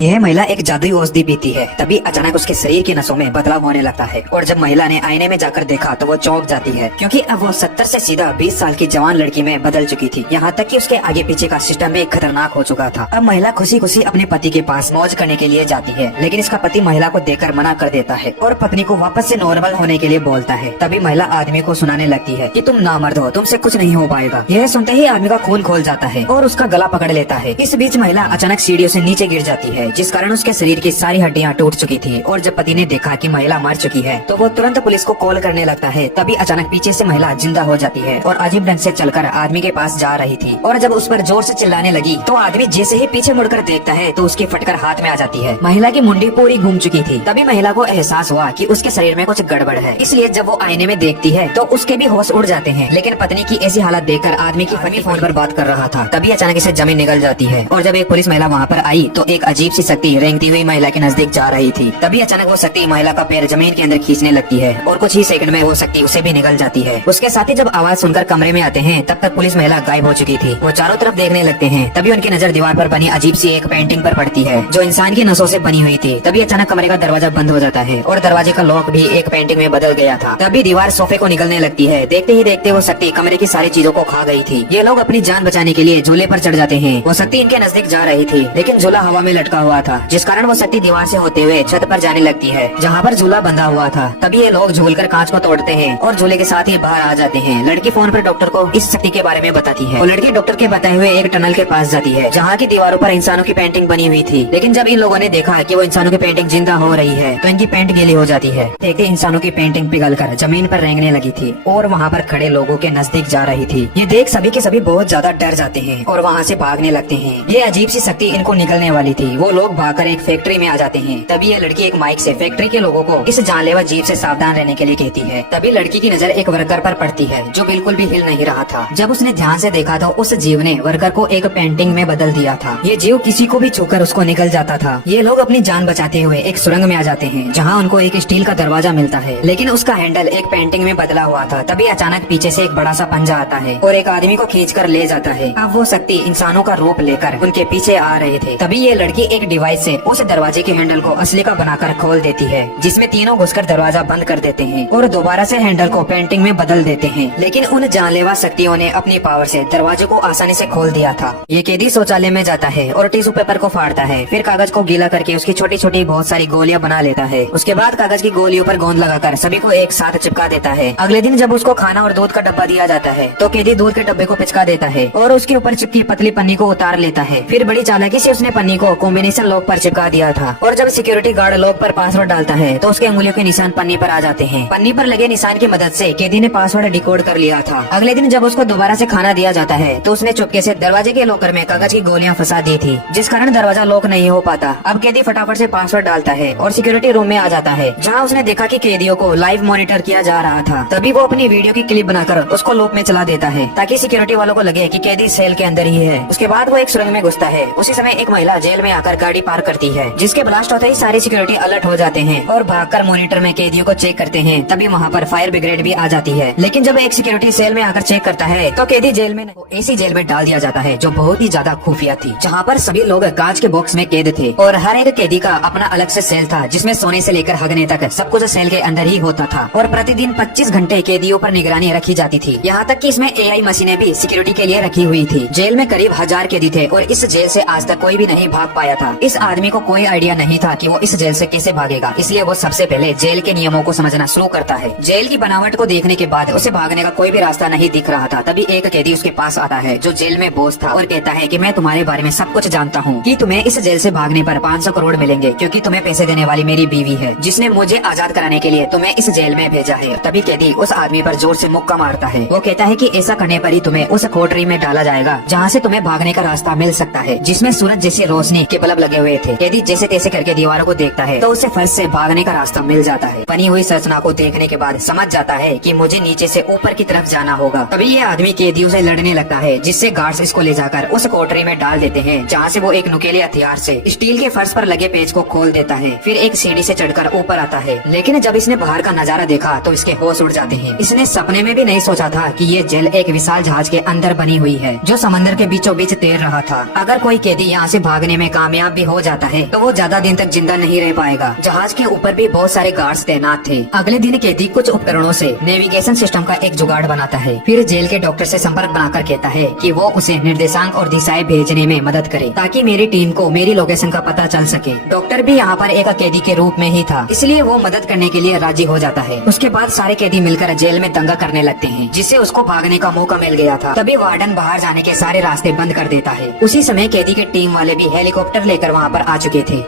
यह महिला एक जादुई औषधि पीती है। तभी अचानक उसके शरीर की नसों में बदलाव होने लगता है और जब महिला ने आईने में जाकर देखा तो वो चौंक जाती है, क्योंकि अब वो 70 से सीधा 20 साल की जवान लड़की में बदल चुकी थी। यहाँ तक कि उसके आगे पीछे का सिस्टम भी खतरनाक हो चुका था। अब महिला खुशी खुशी अपने पति के पास मौज करने के लिए जाती है, लेकिन इसका पति महिला को देखकर मना कर देता है और पत्नी को वापस से नॉर्मल होने के लिए बोलता है। तभी महिला आदमी को सुनाने लगती है कि तुम नामर्द हो, तुमसे कुछ नहीं हो पाएगा। यह सुनते ही आदमी का खून खोल जाता है और उसका गला पकड़ लेता है। इस बीच महिला अचानक सीढ़ियों से नीचे गिर जाती है, जिस कारण उसके शरीर की सारी हड्डियां टूट चुकी थी। और जब पति ने देखा कि महिला मर चुकी है तो वो तुरंत पुलिस को कॉल करने लगता है। तभी अचानक पीछे से महिला जिंदा हो जाती है और अजीब ढंग से चलकर आदमी के पास जा रही थी। और जब उस पर जोर से चिल्लाने लगी तो आदमी जैसे ही पीछे मुड़कर देखता है तो उसकी फटकर हाथ में आ जाती है। महिला की मुंडी पूरी घूम चुकी थी। तभी महिला को एहसास हुआ कि उसके शरीर में कुछ गड़बड़ है, इसलिए जब वो आईने में देखती है तो उसके भी होश उड़ जाते हैं। लेकिन पत्नी की ऐसी हालत देखकर आदमी की पत्नी फोन पर बात कर रहा था। तभी अचानक इसे जमीन निकल जाती है और जब एक पुलिस महिला वहाँ पर आई तो एक अजीब सी शक्ति रेंगती हुई महिला के नजदीक जा रही थी। तभी अचानक वो शक्ति महिला का पैर जमीन के अंदर खींचने लगती है और कुछ ही सेकंड में वो शक्ति उसे भी निकल जाती है। उसके साथ ही जब आवाज सुनकर कमरे में आते हैं तब तक पुलिस महिला गायब हो चुकी थी। वो चारों तरफ देखने लगते हैं। तभी उनकी नजर दीवार पर बनी अजीब सी एक पेंटिंग पर पड़ती है जो इंसान की नसों से बनी हुई थी। तभी अचानक कमरे का दरवाजा बंद हो जाता है और दरवाजे का लॉक भी एक पेंटिंग में बदल गया था। तभी दीवार सोफे को निकलने लगती है। देखते ही देखते वो शक्ति कमरे की सारी चीजों को खा गई थी। ये लोग अपनी जान बचाने के लिए झूले पर चढ़ जाते हैं। वो शक्ति इनके नजदीक जा रही थी, लेकिन झूला हवा में लटका हुआ था, जिस कारण वो शक्ति दीवार से होते हुए छत पर जाने लगती है जहाँ पर झूला बंधा हुआ था। तभी ये लोग झूलकर कांच को तोड़ते हैं और झूले के साथ ही बाहर आ जाते हैं। लड़की फोन पर डॉक्टर को इस शक्ति के बारे में बताती है और लड़की डॉक्टर के बताए हुए एक टनल के पास जाती है जहाँ की दीवारों पर इंसानों की पेंटिंग बनी हुई थी। लेकिन जब इन लोगों ने देखा कि वो इंसानों की पेंटिंग जिंदा हो रही है तो इनकी पेंट गीली हो जाती है। देखते इंसानों की पेंटिंग पिघलकर जमीन पर रेंगने लगी थी और वहाँ पर खड़े लोगों के नजदीक जा रही थी। ये देख सभी के सभी बहुत ज्यादा डर जाते हैं और वहाँ से भागने लगते हैं। ये अजीब सी शक्ति इनको निकलने वाली थी। वो लोग भागकर एक फैक्ट्री में आ जाते हैं। तभी ये लड़की एक माइक से फैक्ट्री के लोगों को इस जानलेवा जीव से सावधान रहने के लिए कहती है। तभी लड़की की नजर एक वर्कर पर पड़ती है जो बिल्कुल भी हिल नहीं रहा था। जब उसने ध्यान से देखा तो उस जीव ने वर्कर को एक पेंटिंग में बदल दिया था। ये जीव किसी को भी छूकर उसको निकल जाता था। ये लोग अपनी जान बचाते हुए एक सुरंग में आ जाते हैं जहाँ उनको एक स्टील का दरवाजा मिलता है, लेकिन उसका हैंडल एक पेंटिंग में बदला हुआ था। तभी अचानक पीछे से एक बड़ा सा पंजा आता है और एक आदमी को खींच कर ले जाता है। अब वो शक्ति इंसानों का रूप लेकर उनके पीछे आ रहे थे। तभी ये लड़की एक डिवाइस से उस दरवाजे के हैंडल को असली का बनाकर खोल देती है, जिसमें तीनों घुसकर दरवाजा बंद कर देते हैं और दोबारा से हैंडल को पेंटिंग में बदल देते हैं। लेकिन उन जानलेवा शक्तियों ने अपनी पावर से दरवाजे को आसानी से खोल दिया था। ये कैदी शौचालय में जाता है और टिश्यू पेपर को फाड़ता है, फिर कागज को गीला करके उसकी छोटी छोटी बहुत सारी गोलियां बना लेता है। उसके बाद कागज की गोलियों पर गोंद लगाकर सभी को एक साथ चिपका देता है। अगले दिन जब उसको खाना और दूध का डब्बा दिया जाता है तो कैदी दूध के डब्बे को पिचका देता है और उसके ऊपर चिपकी पतली पन्नी को उतार लेता है। फिर बड़ी चालाकी से उसने पन्नी को कॉम्बिनेशन लॉक पर चिपका दिया था और जब सिक्योरिटी गार्ड लॉक पर पासवर्ड डालता है तो उसके उंगलियों के निशान पन्नी पर आ जाते हैं। पन्नी पर लगे निशान की मदद से कैदी ने पासवर्ड डिकोड कर लिया था। अगले दिन जब उसको दोबारा से खाना दिया जाता है तो उसने चुपके से दरवाजे के लॉकर में कागज की गोलियां फंसा दी थी, जिस कारण दरवाजा लॉक नहीं हो पाता। अब कैदी फटाफट से पासवर्ड डालता है और सिक्योरिटी रूम में आ जाता है, जहां उसने देखा कि कैदियों को लाइव मॉनिटर किया जा रहा था। तभी वो अपनी वीडियो की क्लिप बनाकर उसको लूप में चला देता है ताकि सिक्योरिटी वालों को लगे कि कैदी सेल के अंदर ही है। उसके बाद वो एक सुरंग में घुसता है। उसी समय एक महिला जेल में आकर गाड़ी पार करती है, जिसके ब्लास्ट होते ही सारी सिक्योरिटी अलर्ट हो जाते हैं और भागकर मॉनिटर में कैदियों को चेक करते हैं। तभी वहाँ पर फायर ब्रिगेड भी आ जाती है। लेकिन जब एक सिक्योरिटी सेल में आकर चेक करता है तो कैदी जेल में ऐसी जेल में डाल दिया जाता है जो बहुत ही ज्यादा खुफिया थी, जहाँ पर सभी लोग कांच के बॉक्स में कैद थे और हर एक कैदी का अपना अलग से सेल था, जिसमें सोने से लेकर हगने तक सब कुछ सेल के अंदर ही होता था। और प्रतिदिन 25 घंटे कैदियों पर निगरानी रखी जाती थी। यहाँ तक कि इसमें AI मशीनें भी सिक्योरिटी के लिए रखी हुई थी। जेल में करीब 1000 कैदी थे और इस जेल से आज तक कोई भी नहीं भाग पाया था। इस आदमी को कोई आइडिया नहीं था कि वो इस जेल से कैसे भागेगा, इसलिए वो सबसे पहले जेल के नियमों को समझना शुरू करता है। जेल की बनावट को देखने के बाद उसे भागने का कोई भी रास्ता नहीं दिख रहा था। तभी एक कैदी उसके पास आता है जो जेल में बॉस था और कहता है कि मैं तुम्हारे बारे में सब कुछ जानता हूँ कि तुम्हें इस जेल से भागने पर 500 करोड़ मिलेंगे, क्योंकि तुम्हें पैसे देने वाली मेरी बीवी है जिसने मुझे आजाद कराने के लिए तुम्हें इस जेल में भेजा है। तभी कैदी उस आदमी पर जोर से मुक्का मारता है। वो कहता है कि ऐसा करने पर ही तुम्हें उस कोठरी में डाला जाएगा जहाँ से तुम्हें भागने का रास्ता मिल सकता है, जिसमें सूरज जैसी रोशनी के बल्ब लगे हुए थे। कैदी जैसे तैसे करके दीवारों को देखता है तो उसे फर्श से भागने का रास्ता मिल जाता है। बनी हुई संरचना को देखने के बाद समझ जाता है कि मुझे नीचे से ऊपर की तरफ जाना होगा। तभी ये आदमी कैदियों से लड़ने लगता है, जिससे गार्ड्स इसको ले जाकर उस कोठरी में डाल देते हैं, जहाँ से वो एक नुकीले हथियार से स्टील के फर्श पर लगे पेज को खोल देता है। फिर एक सीढ़ी से चढ़कर ऊपर आता है। लेकिन जब इसने बाहर का नजारा देखा तो इसके होश उड़ जाते हैं। इसने सपने में भी नहीं सोचा था कि ये जेल एक विशाल जहाज के अंदर बनी हुई है जो समंदर के बीचों बीच तैर रहा था। अगर कोई कैदी यहाँ से भागने में कामयाब कामयाब भी हो जाता है तो वो ज्यादा दिन तक जिंदा नहीं रह पाएगा। जहाज के ऊपर भी बहुत सारे गार्ड्स तैनात थे। अगले दिन कैदी कुछ उपकरणों से नेविगेशन सिस्टम का एक जुगाड़ बनाता है। फिर जेल के डॉक्टर से संपर्क बनाकर कहता है कि वो उसे निर्देशांक और दिशाएं भेजने में मदद करे ताकि मेरी टीम को मेरी लोकेशन का पता चल सके। डॉक्टर भी यहाँ पर एक कैदी के रूप में ही था, इसलिए वो मदद करने के लिए राजी हो जाता है। उसके बाद सारे कैदी मिलकर जेल में दंगा करने लगते हैं, जिससे उसको भागने का मौका मिल गया था। तभी वार्डन बाहर जाने के सारे रास्ते बंद कर देता है। उसी समय कैदी के टीम वाले भी हेलीकॉप्टर लेकर वहाँ पर आ चुके थे।